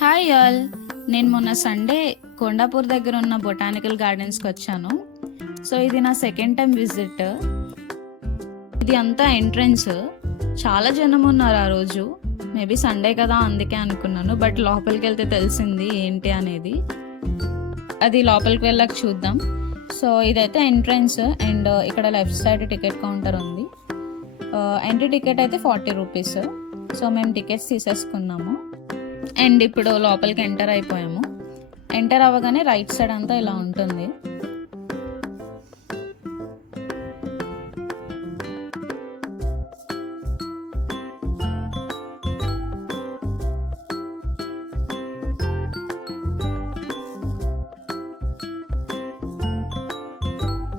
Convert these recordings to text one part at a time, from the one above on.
Hi all. నేను మొన్న సండే కొండాపూర్ దగ్గర ఉన్న బొటానికల్ గార్డెన్స్కి వచ్చాను. సో ఇది నా సెకండ్ టైం విజిట్. ఇది అంతా ఎంట్రన్స్. చాలా జనం ఉన్నారు ఆ రోజు. మేబీ సండే కదా అందుకే అనుకున్నాను, బట్ లోపలికి వెళ్తే తెలిసింది ఏంటి అనేది. అది లోపలికి వెళ్ళాక చూద్దాం. సో ఇదైతే ఎంట్రన్స్ అండ్ ఇక్కడ లెఫ్ట్ సైడ్ టికెట్ కౌంటర్ ఉంది. ఎంట్రీ టికెట్ అయితే 40 రూపీస్. సో మేము టికెట్స్ తీసేసుకున్నాము అండ్ ఇప్పుడు లోపలికి ఎంటర్ అయిపోయాము. ఎంటర్ అవ్వగానే రైట్ సైడ్ అంతా ఇలా ఉంటుంది.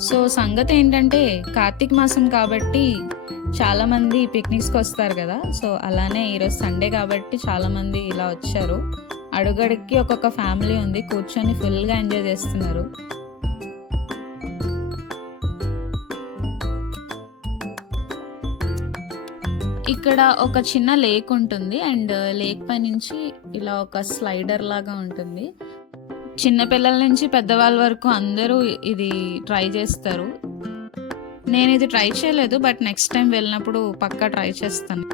సో సంగతి ఏంటంటే కార్తీక మాసం కాబట్టి చాలామంది పిక్నిక్స్కి వస్తారు కదా. సో అలానే ఈరోజు సండే కాబట్టి చాలామంది ఇలా వచ్చారు. అడుగడుక్కి ఒక్కొక్క ఫ్యామిలీ ఉంది, కూర్చొని ఫుల్గా ఎంజాయ్ చేస్తున్నారు. ఇక్కడ ఒక చిన్న లేక్ ఉంటుంది అండ్ లేక్ పై నుంచి ఇలా ఒక స్లైడర్ లాగా ఉంటుంది. చిన్నపిల్లల నుంచి పెద్దవాళ్ళ వరకు అందరూ ఇది ట్రై చేస్తారు. నేను ఇది ట్రై చేయలేదు, బట్ నెక్స్ట్ టైం వెళ్ళినప్పుడు పక్కా ట్రై చేస్తాను.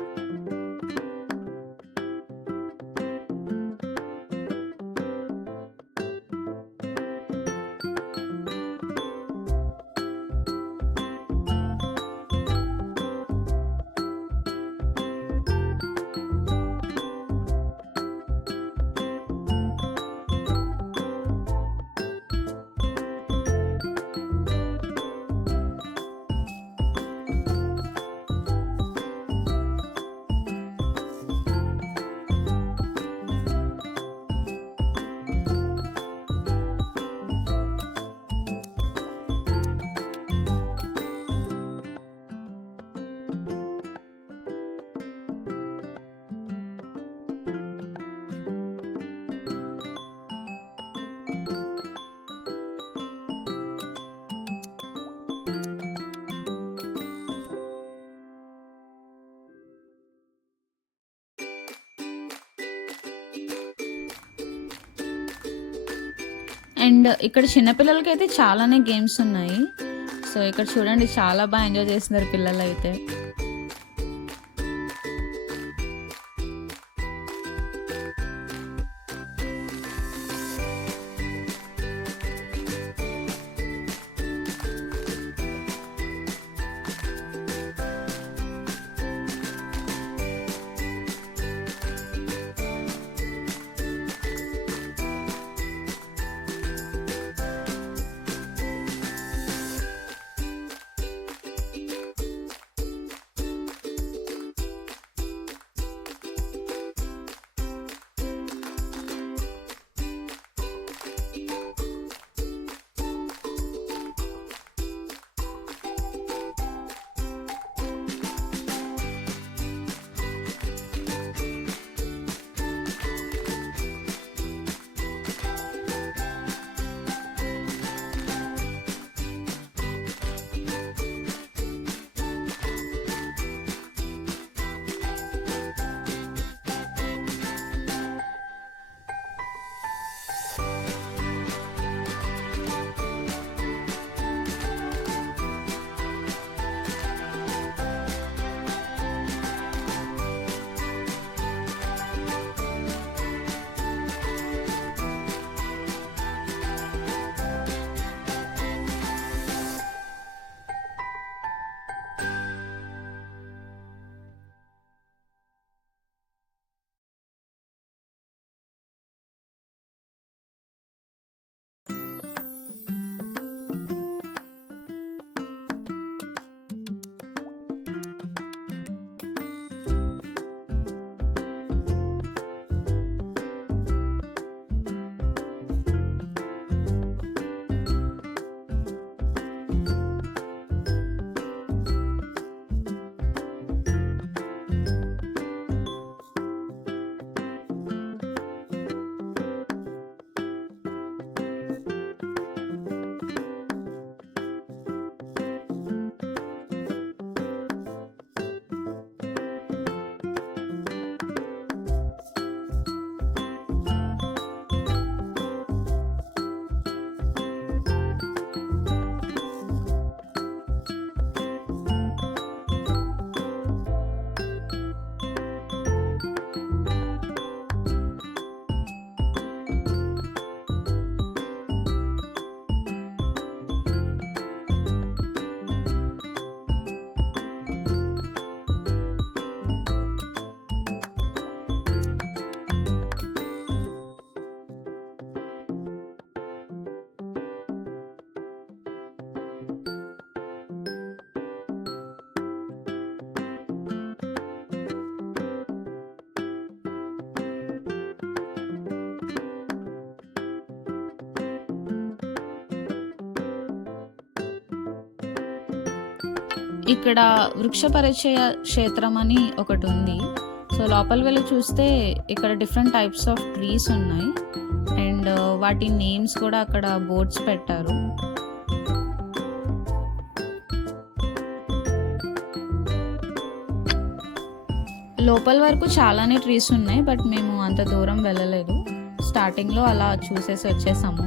అండ్ ఇక్కడ చిన్నపిల్లలకి అయితే చాలానే గేమ్స్ ఉన్నాయి. సో ఇక్కడ చూడండి, చాలా బాగా ఎంజాయ్ చేస్తున్నారు పిల్లలు అయితే. ఇక్కడ వృక్ష పరిచయ క్షేత్రం అని ఒకటి ఉంది. సో లోపల వెళ్ళి చూస్తే ఇక్కడ డిఫరెంట్ టైప్స్ ఆఫ్ ట్రీస్ ఉన్నాయి అండ్ వాటి నేమ్స్ కూడా అక్కడ బోర్డ్స్ పెట్టారు. లోపల వరకు చాలానే ట్రీస్ ఉన్నాయి, బట్ మేము అంత దూరం వెళ్ళలేదు. స్టార్టింగ్లో అలా చూసేసి వచ్చేసాము.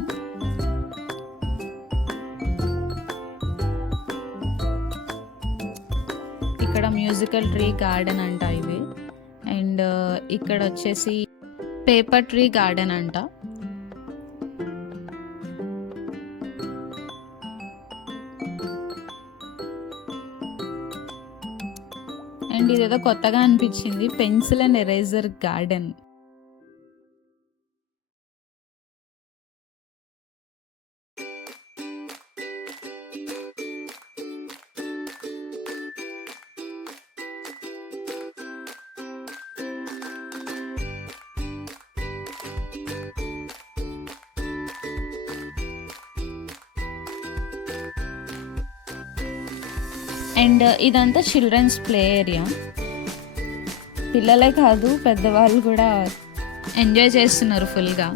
ఇక్కడ మ్యూజికల్ ట్రీ గార్డెన్ అంట ఇది. అండ్ ఇక్కడ వచ్చేసి పేపర్ ట్రీ గార్డెన్ అంట. అండ్ ఇదేదో కొత్తగా అనిపించింది, pencil and eraser garden. And ఇదంతా చిల్డ్రన్స్ ప్లే ఏరియా. పిల్లలే కాదు పెద్దవాళ్ళు కూడా ఎంజాయ్ చేస్తున్నారు ఫుల్గా.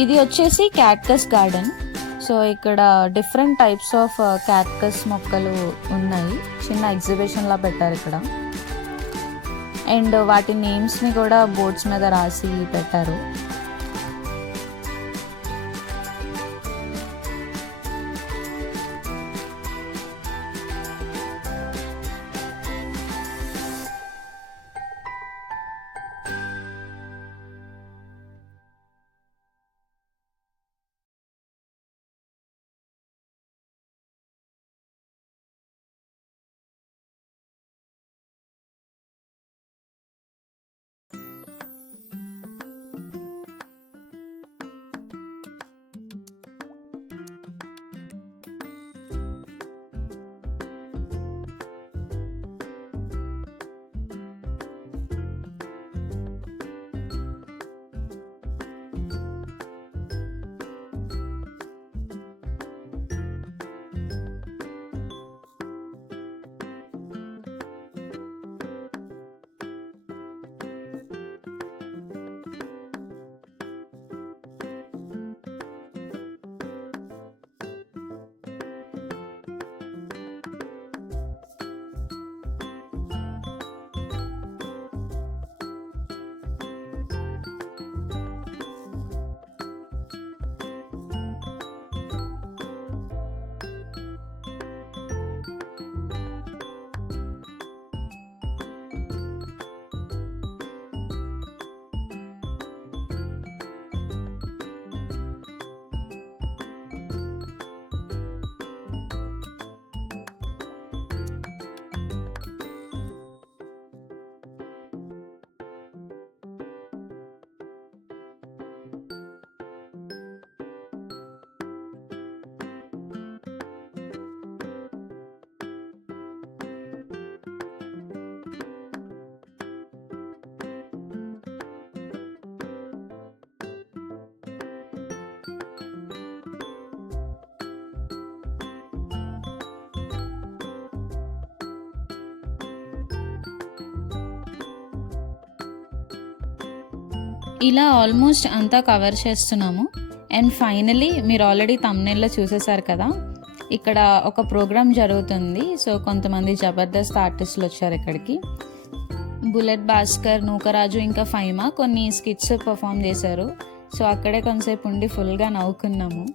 ఇది వచ్చేసి క్యాక్టస్ గార్డెన్. సో ఇక్కడ డిఫరెంట్ టైప్స్ ఆఫ్ క్యాక్టస్ మొక్కలు ఉన్నాయి. చిన్న ఎగ్జిబిషన్లా పెట్టారు ఇక్కడ. అండ్ వాటి నేమ్స్ని కూడా బోర్డ్స్ మీద రాసి పెట్టారు. ఇలా ఆల్మోస్ట్ అంతా కవర్ చేస్తున్నాము. అండ్ ఫైనలీ మీరు ఆల్రెడీ థంబ్నెయిల్లో చూసేశారు కదా, ఇక్కడ ఒక ప్రోగ్రామ్ జరుగుతుంది. సో కొంతమంది జబర్దస్త్ ఆర్టిస్టులు వచ్చారు ఇక్కడికి. బుల్లెట్ భాస్కర్, నూకరాజు ఇంకా ఫైమా కొన్ని స్కిట్స్ పర్ఫామ్ చేశారు. సో అక్కడే కొంతసేపు ఉండి ఫుల్గా నవ్వుకున్నాము.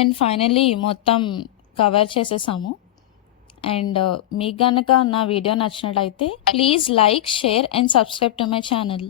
అండ్ ఫైనలీ మొత్తం కవర్ చేసేసాము. అండ్ మీకు కనుక నా వీడియో నచ్చినట్లయితే please like, share and subscribe to my channel.